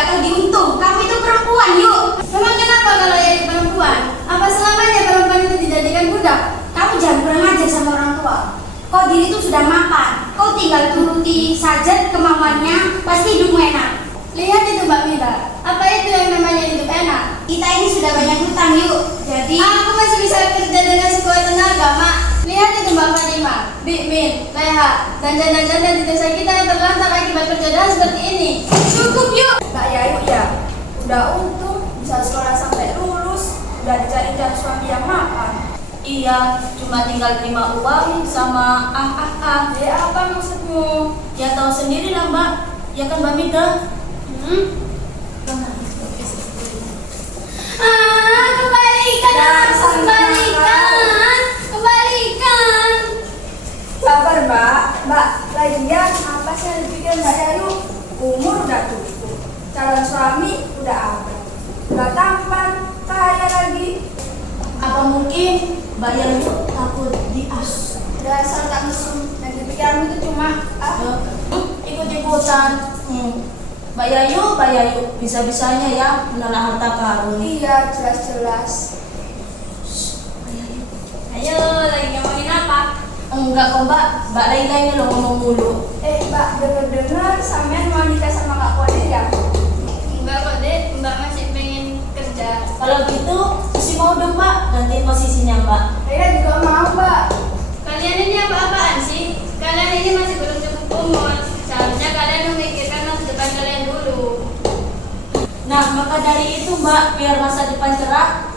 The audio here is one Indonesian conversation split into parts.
nggak tahu diuntung. Kamu itu perempuan, yuk. Memang kenapa kalau Yayu perempuan? Apa selamanya perempuan itu dijadikan budak? Kamu jangan kurang ajar sama orang tua. Kau diri itu sudah mapan. Kau tinggal turuti saja kemauannya, pasti hidupmu enak. Lihat itu Mbak Mira. Apa itu yang namanya hidup enak? Kita ini sudah banyak hutang, yuk. Jadi Aku masih bisa kerja dengan sekuat tenaga, Mak. Lihat itu Mbak Fatima, Bik Min, Leha, dan janda-janda di desa kita yang terlantar akibat perjodohan seperti ini. cukup, yuk. Mbak Yayu ya, udah untung bisa sekolah sampai lulus, udah dicari-cari suami yang mapan. Iya, cuma tinggal terima uang sama Ya apa maksudmu? Ya tahu sendiri lah Mbak. Ya kan Mbak Mida? Kembalikan aku, kembalikan. Sabar Mbak, lagian apa sih yang dipikir Mbak Yayu? Umur udah cukup, calon suami udah ada, udah tampan, kaya lagi. Apa mungkin Mbak Yayu takut dias? Dasar tak mesum, yang dipikiranmu itu cuma Ikut-ikutan. Mbak Yayu bisa-bisanya ya menolak harta karun. iya jelas-jelas. Ayo, lagi ngomongin apa? Enggak kok Mbak Laila ini lo ngomong mulu. Mbak, denger-denger sampean mau nikah sama Kak Kode ya? Enggak kok Dek, Mbak masih pengen kerja. Kalau gitu, Susi mau dong Mbak, gantiin posisinya Mbak. Saya juga mau Mbak. Kalian ini apa-apaan sih? Kalian ini masih belum cukup umur. Seharusnya kalian memikirkan masa depan kalian dulu. Nah, maka dari itu Mbak, biar masa depan cerah,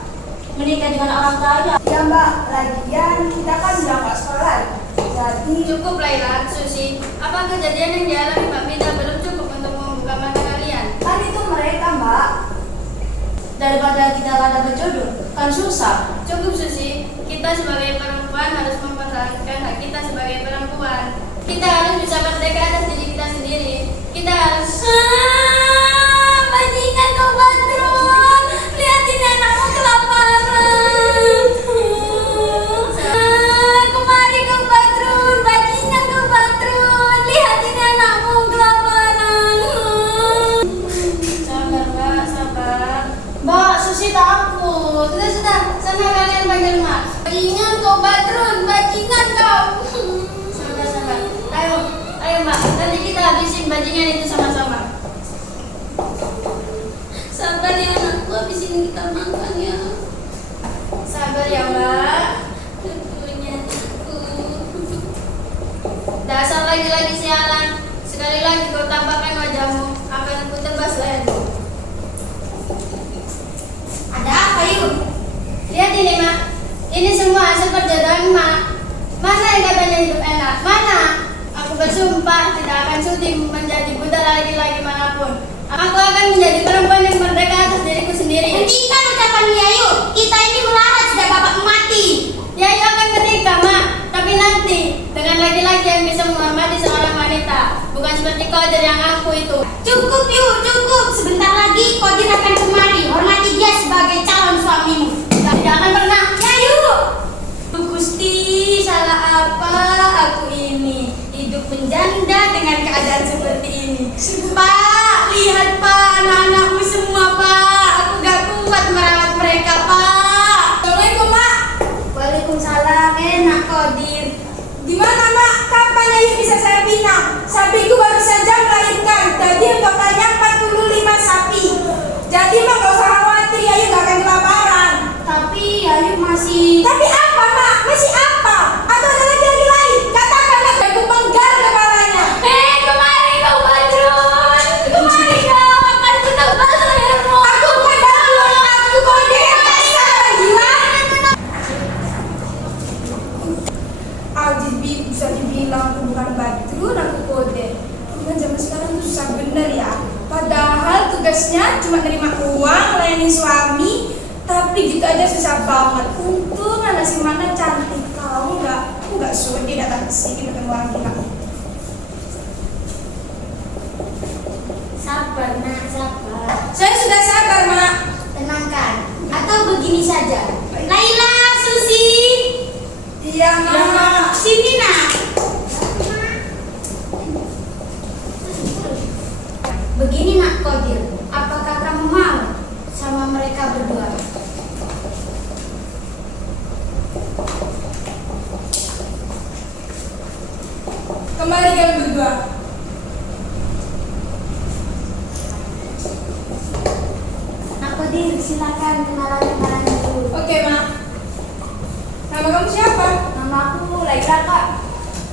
menikah dengan orang kaya. Ya Mbak, lagian kita kan udah nggak sekolah. Jadi Cukup Laila, Susi. Apa kejadian yang dialami Mbak Mida belum cukup untuk membuka mata kalian? kan itu mereka Mbak. Daripada kita gak ada berjodoh, kan susah. Cukup Susi. Kita sebagai perempuan harus mempertahankan hak kita sebagai perempuan. Kita harus bisa merdeka atas diri kita sendiri. Kita harus bajingan kau Badrun. Lihatin anakmu kelaparan. Kemari kau Badrun, bajingan kau Badrun. Lihatin anakmu kelaparan. Sabar Mbak, sabar. Mbak, Susi takut. Sudah, sana kalian panggil Mak. Bajingan kau Badrun, bajingan kau. Sabar. Ayo Mbak, nanti kita habisin bajingan itu sama-sama. Sabar ya anakku, habisin kita makan ya. Sabar ya Mbak. Tentunya aku. Dasar lagi-lagi sialan. Sekali lagi kau tampakkan wajahmu, akan aku tebas lehermu. Ada apa, yuk? Lihat ini Mak, ini semua hasil perjodohan Mak. Mana yang katanya hidup enak? Mana? Aku bersumpah tidak akan sudi menjadi budak laki-laki manapun. Aku akan menjadi perempuan yang merdeka atas diriku sendiri. Hentikan ucapanmu, Yayu. Kita ini melarat sudah bapakmu mati. Yayu akan menikah Mak, tapi nanti dengan laki-laki yang bisa menghormati seorang wanita, bukan seperti Qadir yang aku itu. Cukup, yuk, cukup. Sebentar lagi Qadir akan kemari. Hormati dia sebagai calon suamimu. Tidak akan pernah. Yayu. Gusti, salah apa aku ini? Hidup menjanda dengan keadaan seperti ini. Pak, lihat Pak, anak-anakmu semua Pak. Aku gak kuat merawat mereka Pak. Assalamualaikum Mak. Waalaikumsalam, enak Qadir. Gimana Mak? Kapan Yayu bisa saya pinang? Sapiku baru saja melahirkan. Jadi totalnya 45 sapi. Jadi Mak gak usah khawatir, Yayu gak akan kelaparan. Tapi Yayu masih... Tapi apa Mak? Masih apa? Atau ada lagi lain? Katakan Mak, aku penggal kepalanya. Kemari kau Badrun. Kemari kau, akan ku tebas lehermu. Aku bukan Badrun, aku Kode. Salah gila. Jadi bisa dibilang aku bukan Badrun, aku Kode. Kan zaman sekarang tuh susah bener ya. Padahal tugasnya cuma nerima uang, layani suami, tapi gitu aja susah banget. Untung anak si mana cantik. Kau aku nggak sudi datang ke sini ketemu orang gila. Sabar nak, sabar. Saya sudah sabar Mak. Tenangkan. Atau begini saja. Laila, Susi. Iya Mak. Sini nak. Begini nak Qadir. Kodir, silakan kenalan dulu. Oke, Mak. Nama kamu siapa? Nama aku Laila, Kak.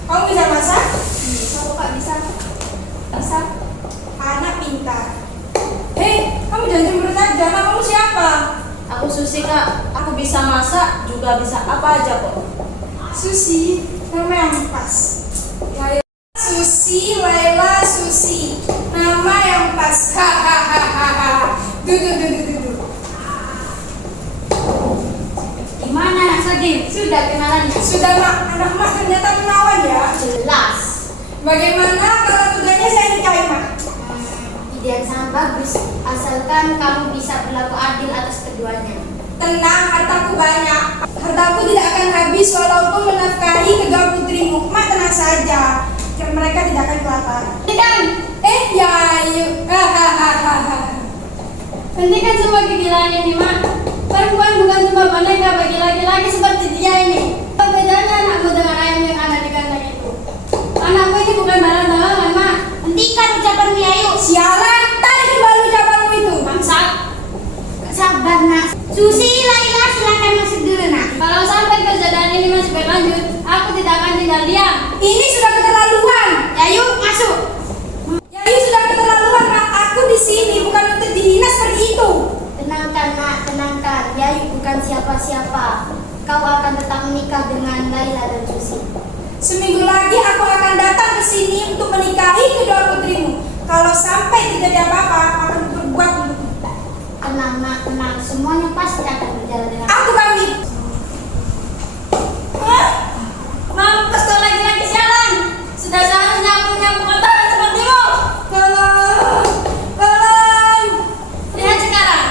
Kamu bisa masak? Bisa kok, Kak, bisa. Bisa. Anak pintar. Hei, kamu jangan cemberut aja. Nama kamu siapa? Aku Susi kak, aku bisa masak, juga bisa apa aja kok. Susi, nama yang pas. Laila Susi, Laila Susi. Nama yang pas. Hahaha. Duduk. Gimana anak Kodir? Sudah kenalannya? Sudah, Mak. Anak Mak ternyata menawan ya. Jelas. Bagaimana kalau tugasnya saya nikahin, Mak? Ide yang sangat bagus, asalkan kamu bisa berlaku adil atas keduanya. Tenang, hartaku banyak. Hartaku tidak akan habis walaupun menafkahi kedua putrimu. Mak tenang saja. Mereka tidak akan kelaparan. Hentikan! Ya, yuk. Hahaha. Hentikan semua kegilaan ini, Mak. Perempuan bukan cuma boneka bagi laki-laki seperti dia ini. Apa bedanya anakmu dengan ayam yang ada di kandang itu? Anakku ini bukan barang dagangan, Mak. Hentikan ucapanmu, Yayu. Sialan, tadi kembali ucapanmu itu. Bangsat. Sabar, Nak. Susi, Laila, silakan masuk dulu, Nak. Kalau sampai kejadian ini masih berlanjut, aku tidak akan tinggal diam. Ini sudah keterlaluan. Yayu, masuk. Ya, ini sudah keterlaluan, Mak. Aku di sini bukan untuk dihina seperti itu. Tenangkan, Nak, tenangkan. Yayu bukan siapa-siapa. Kau akan tetap menikah dengan Laila dan Susi. Seminggu lagi aku akan datang ke sini untuk menikahi kedua putrimu. Kalau sampai terjadi apa-apa, akan berbuat untukmu. Tenang, Nak, tenang. Semuanya pasti akan berjalan dengan Aku pamit. Mampus kau laki-laki sialan. Sudah seharusnya aku punya kotoran sepertimu. Tolong. Lihat sekarang,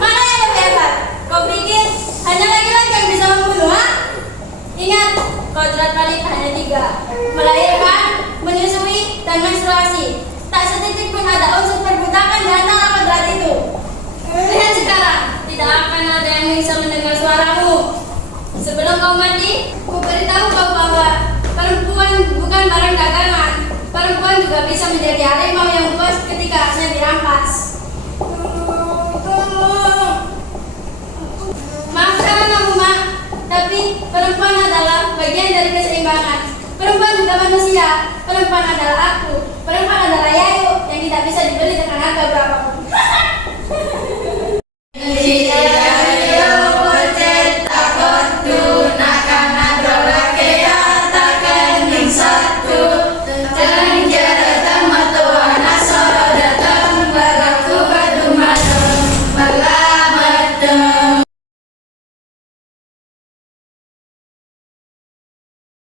mana yang lebih hebat? Kau pikir hanya laki-laki yang bisa membunuh, ha? Ingat, kodrat wanita hanya 3: melahirkan, menyusui, dan menstruasi. Tak setitik pun ada unsur perbudakan di antara kodrat itu. Lihat sekarang, tidak akan ada yang bisa mendengar suaramu. Sebelum kau mati, ku beritahu kau bahwa perempuan bukan barang dagangan. Perempuan juga bisa menjadi harimau yang puas ketika rasanya dirampas. Maafkan aku, Mak, tapi perempuan adalah bagian dari keseimbangan. Perempuan juga manusia. Perempuan adalah aku. Perempuan adalah Yayu yang tidak bisa dibeli dengan harga berapapun.